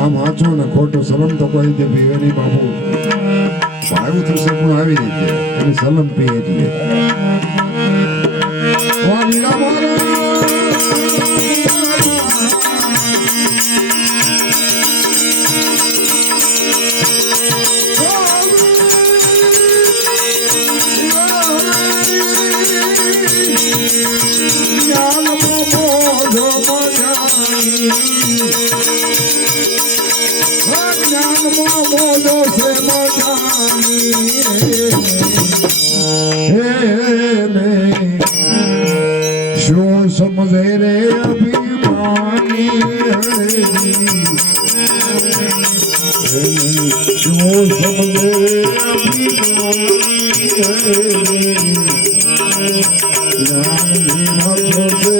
આમ વાંચો ને ખોટું સલમ તો કોઈ રીતે પીવે નહીં બાપુ. આવ્યું થશે, પણ આવી રીતે. એની સલમ પીએ એટલે. સમજે રે અભિમાની શું સમજે અભિમાની હરી જ્ઞાનની માત્ર છે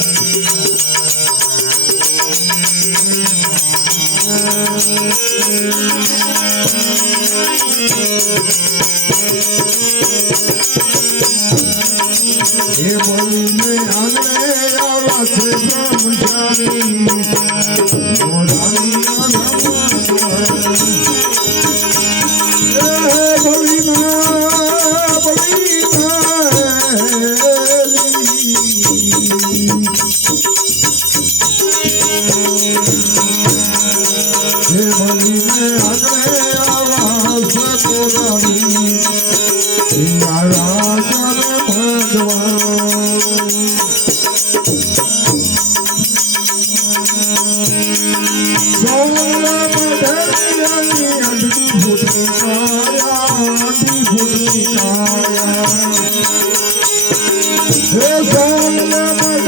એ બોલીને આંગણે આવ્યા છે બ્રહ્મચારી. Morari Hey, son,